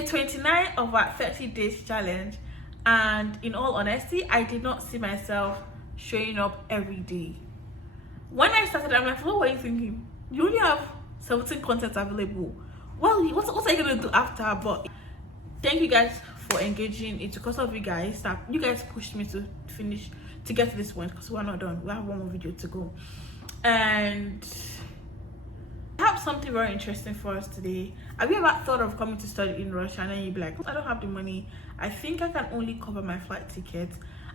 day 29 of our 30 days challenge, and in all honesty, I did not see myself showing up every day. When I started, I'm like, what were you thinking? You only have 17 contents available. Well, what are you gonna do after? But thank you guys for engaging. It's because of you guys that you guys pushed me to finish, to get to this point, because we're not done. We have one more video to go, and I have something very interesting for us today. Have you ever thought of coming to study in Russia and then you'd be like, I don't have the money, I think I can only cover my flight ticket,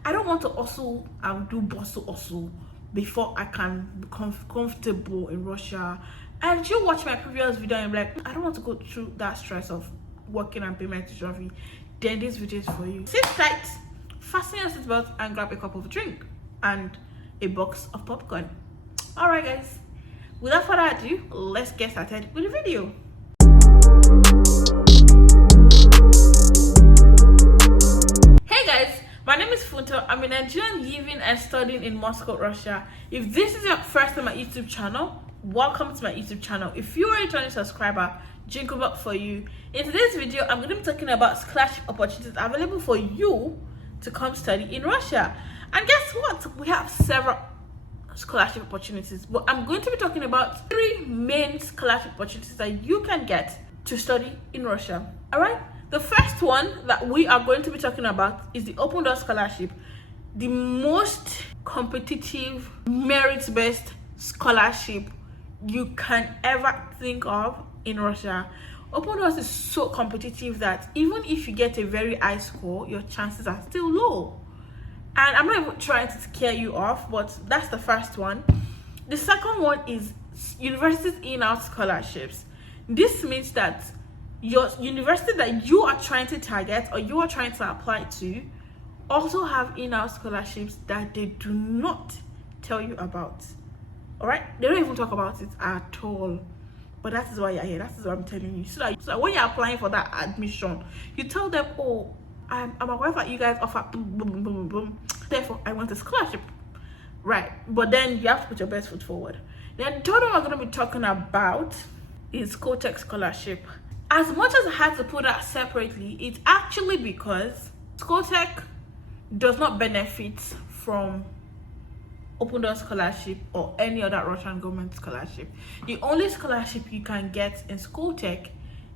I don't want to also do bustle also before I can become comfortable in Russia? And you watch my previous video and be like, I don't want to go through that stress of working and paying my tuition fee. Then this video is for you. Sit tight, fasten your seatbelt, and grab a cup of drink and a box of popcorn. All right, guys. Without further ado, let's get started with the video. Hey guys, my name is Funto. I'm a Nigerian living and studying in Moscow, Russia. If this is your first time on my YouTube channel, welcome to my YouTube channel. If you are a returning subscriber, jingle bell for you. In today's video, I'm going to be talking about scholarship opportunities available for you to come study in Russia. And guess what? We have several scholarship opportunities, but I'm going to be talking about 3 main scholarship opportunities that you can get to study in Russia. All right, the first one that we are going to be talking about is the Open Door Scholarship, the most competitive, merit-based scholarship you can ever think of in Russia. Open Doors is so competitive that even if you get a very high score, your chances are still low. And I'm not even trying to scare you off, but that's the first one. The second one is universities in-house scholarships. This means that your university that you are trying to target or you are trying to apply to also have in-house scholarships that they do not tell you about. All right, they don't even talk about it at all. But that is why you're here. That is what I'm telling you. So that when you're applying for that admission, you tell them, oh, I'm aware that you guys offer boom, boom, boom, boom, boom. Therefore, I want a scholarship. Right. But then you have to put your best foot forward. Then the third one we're going to be talking about is Skoltech Scholarship. As much as I had to put that separately, it's actually because Skoltech does not benefit from Open Door Scholarship or any other Russian government scholarship. The only scholarship you can get in Skoltech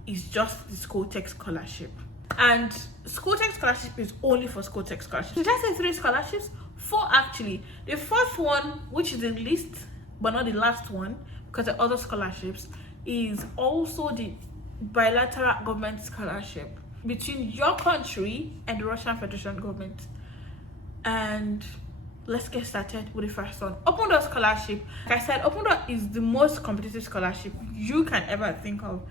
is just the Skoltech Scholarship. And Skoltech Scholarship is only for Skoltech Scholarships. Did I say 3 scholarships? 4 actually. The fourth one, which is the least but not the last one, because the other scholarships, is also the bilateral government scholarship between your country and the Russian Federation government. And let's get started with the first one. Open Door Scholarship. Like I said, Open Door is the most competitive scholarship you can ever think of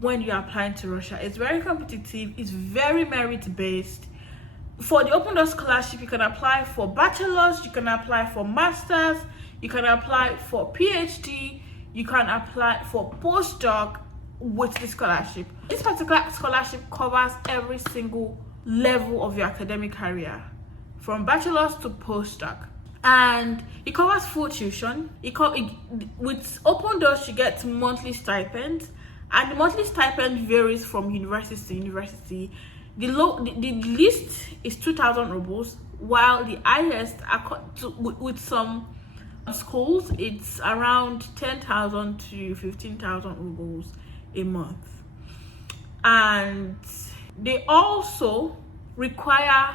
when you're applying to Russia. It's very competitive, it's very merit-based. For the Open Door Scholarship, you can apply for bachelor's, you can apply for master's, you can apply for PhD, you can apply for postdoc with the scholarship. This particular scholarship covers every single level of your academic career, from bachelor's to postdoc. And it covers full tuition. With Open Doors, you get monthly stipends. And the monthly stipend varies from university to university. The least is 2,000 rubles, while the highest, with some schools, it's around 10,000 to 15,000 rubles a month. And they also require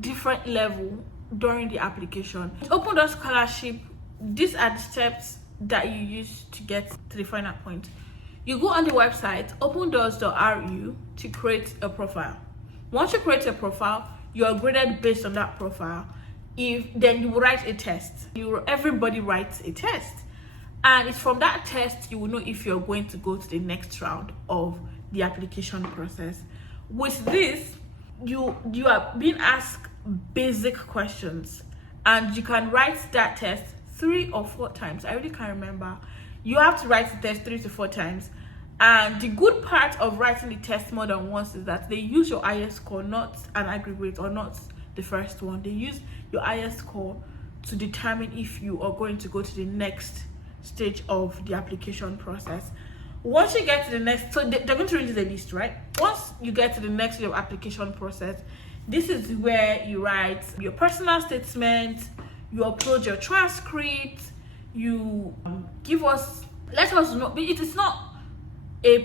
different level during the application. With Open Door Scholarship, these are the steps that you use to get to the final point. You go on the website opendoors.ru to create a profile. Once you create a profile, you are graded based on that profile. Then you will write a test. Everybody writes a test, and it's from that test you will know if you're going to go to the next round of the application process. With this, you are being asked basic questions, and you can write that test 3 or 4 times. I really can't remember. You have to write the test 3 to 4 times. And the good part of writing the test more than once is that they use your highest score, not an aggregate or not the first one. They use your highest score to determine if you are going to go to the next stage of the application process. Once you get to the next, so they're going to release the list, right? Once you get to the next stage of application process, this is where you write your personal statement, you upload your transcript, you let us know. It is not the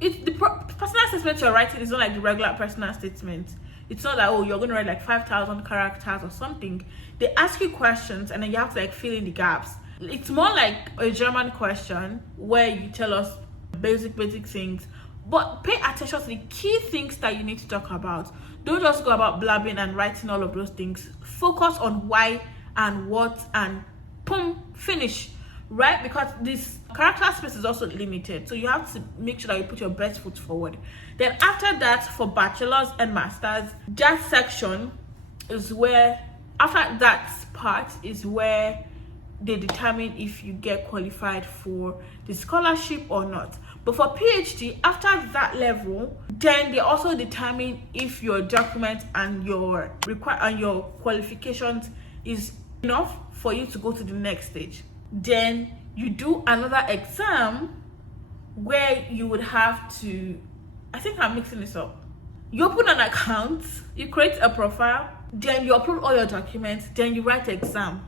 personal statement you're writing is not like the regular personal statement. It's not like, oh, you're going to write like 5,000 characters or something. They ask you questions and then you have to like fill in the gaps. It's more like a German question where you tell us basic things, but pay attention to the key things that you need to talk about. Don't just go about blabbing and writing all of those things. Focus on why and what, and boom, finish, right? Because this character space is also limited, so you have to make sure that you put your best foot forward. Then after that, for bachelor's and master's, that section is where, after that part is where they determine if you get qualified for the scholarship or not. But for PhD, after that level, then they also determine if your document and your qualifications is enough for you to go to the next stage. Then you do another exam where you would have to, I think I'm mixing this up. You open an account, you create a profile, then you upload all your documents, then you write the exam.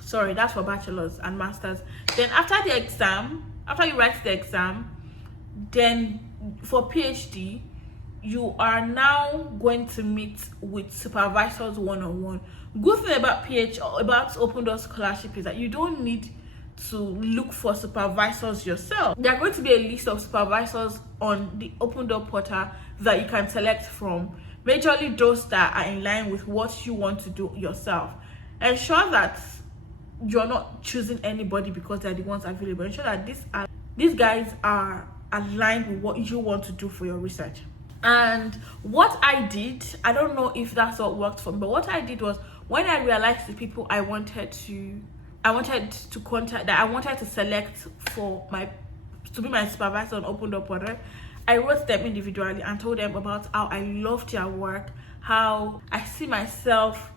Sorry, that's for bachelor's and master's. Then after the exam, after you write the exam, then for PhD, you are now going to meet with supervisors one-on-one. Good thing about Open Door Scholarship is that you don't need to look for supervisors yourself. There are going to be a list of supervisors on the Open Door portal that you can select from, majorly those that are in line with what you want to do yourself. Ensure that you're not choosing anybody because they're the ones available. Ensure that these guys are aligned with what you want to do for your research. And what I did, I don't know if that's what worked for me, but what I did was, when I realized the people I wanted to contact, that I wanted to select to be my supervisor on Open Door portal, I wrote them individually and told them about how I loved their work, how I see myself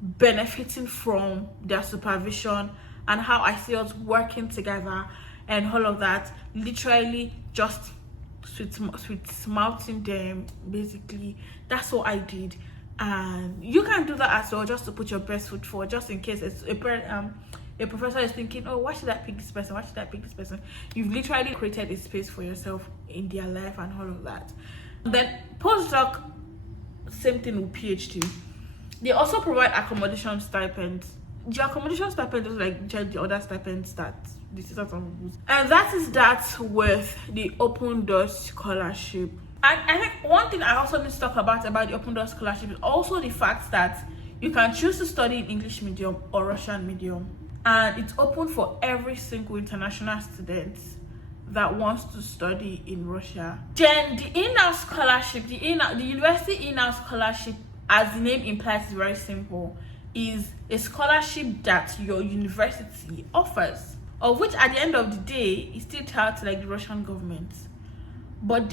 benefiting from their supervision, and how I see us working together and all of that. Literally just sweet mouthing them, basically. That's what I did. And you can do that as well, just to put your best foot forward, just in case a professor is thinking, oh, why should I pick this person, why should I pick this person? You've literally created a space for yourself in their life and all of that. Then postdoc, same thing with PhD. They also provide accommodation stipends. The accommodation stipend is like the other stipends that the students use. And that is that with the Open Door Scholarship. And I think one thing I also need to talk about the Open Door Scholarship is also the fact that you can choose to study in English medium or Russian medium. And it's open for every single international student that wants to study in Russia. Then the in-house scholarship, the university in-house scholarship, as the name implies, is very simple. Is a scholarship that your university offers, of which at the end of the day is still tied to like the Russian government. But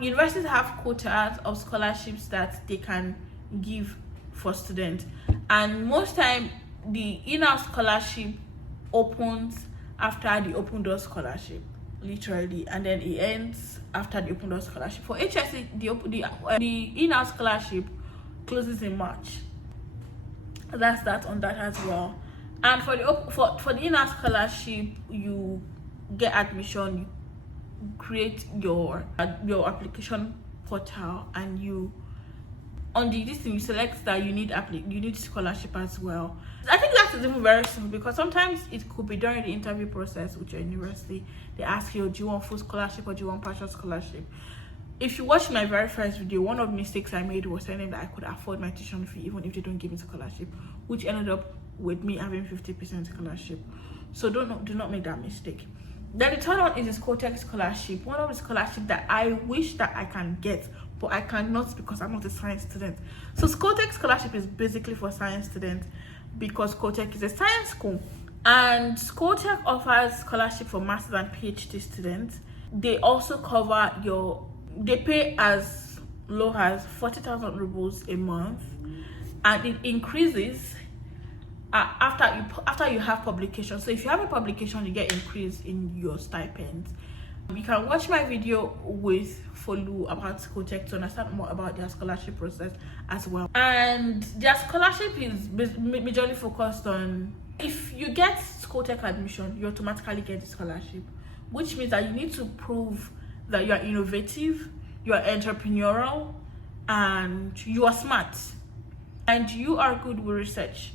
universities have quotas of scholarships that they can give for students, and most time the in-house scholarship opens after the Open Door Scholarship, literally, and then it ends after the Open Door Scholarship. For HSC, the in-house scholarship closes in March. That's that on that as well. And for the in-house scholarship, you get admission, you create your application portal, and you you select that you need scholarship as well. I think that's even very simple, because sometimes it could be during the interview process with your university. They ask you, do you want full scholarship or do you want partial scholarship? If you watch my very first video, one of the mistakes I made was telling them that I could afford my tuition fee even if they don't give me scholarship, which ended up with me having 50% scholarship. So do not make that mistake. Then the third one is the Skoltech Scholarship, one of the scholarships that I wish that I can get, but I cannot because I'm not a science student. So Skoltech Scholarship is basically for science students, because Skoltech is a science school, and Skoltech offers scholarship for master's and PhD students. They also cover they pay as low as 40,000 rubles a month, and it increases after you have publication. So if you have a publication, you get increase in your stipend. You can watch my video with Folu about Skoltech to understand more about their scholarship process as well. And their scholarship is majorly focused on, if you get Skoltech admission, you automatically get the scholarship, which means that you need to prove that you are innovative, you are entrepreneurial, and you are smart, and you are good with research.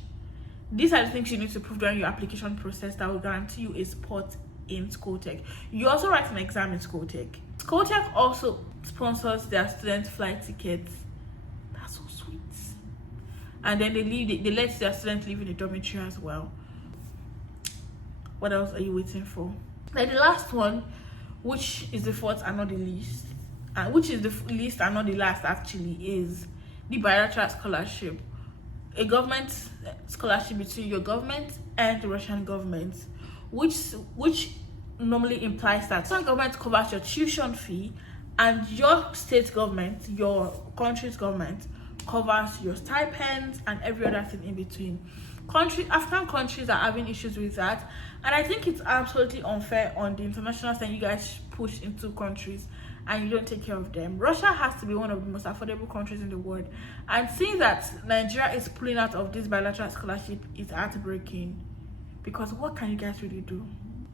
These are the things you need to prove during your application process that will guarantee you a spot in Skoltech. You also write an exam in Skoltech. Skoltech also sponsors their student flight tickets. That's so sweet. And then they let their students live in a dormitory as well. What else are you waiting for? Then the last one, which is the fourth and not the least, which is the least and not the last actually, is the bilateral scholarship, a government scholarship between your government and the Russian government, which normally implies that some government covers your tuition fee and your state government, your country's government, covers your stipends and every other thing in between. African countries are having issues with that, and I think it's absolutely unfair on the international scene. You guys push into countries and you don't take care of them. Russia has to be one of the most affordable countries in the world, and seeing that Nigeria is pulling out of this bilateral scholarship is heartbreaking, because what can you guys really do?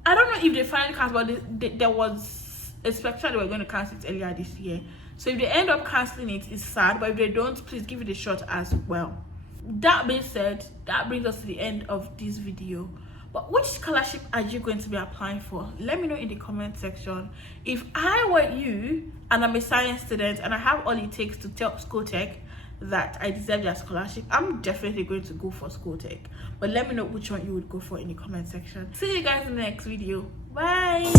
I don't know if they finally cancelled, but there was a spectre they were going to cancel it earlier this year. So if they end up cancelling it, it's sad, but if they don't, please give it a shot as well. That being said, that brings us to the end of this video. But which scholarship are you going to be applying for? Let me know in the comment section. If I were you and I'm a science student and I have all it takes to tell Skoltech that I deserve their scholarship, I'm definitely going to go for Skoltech. But let me know which one you would go for in the comment section. See you guys in the next video. Bye.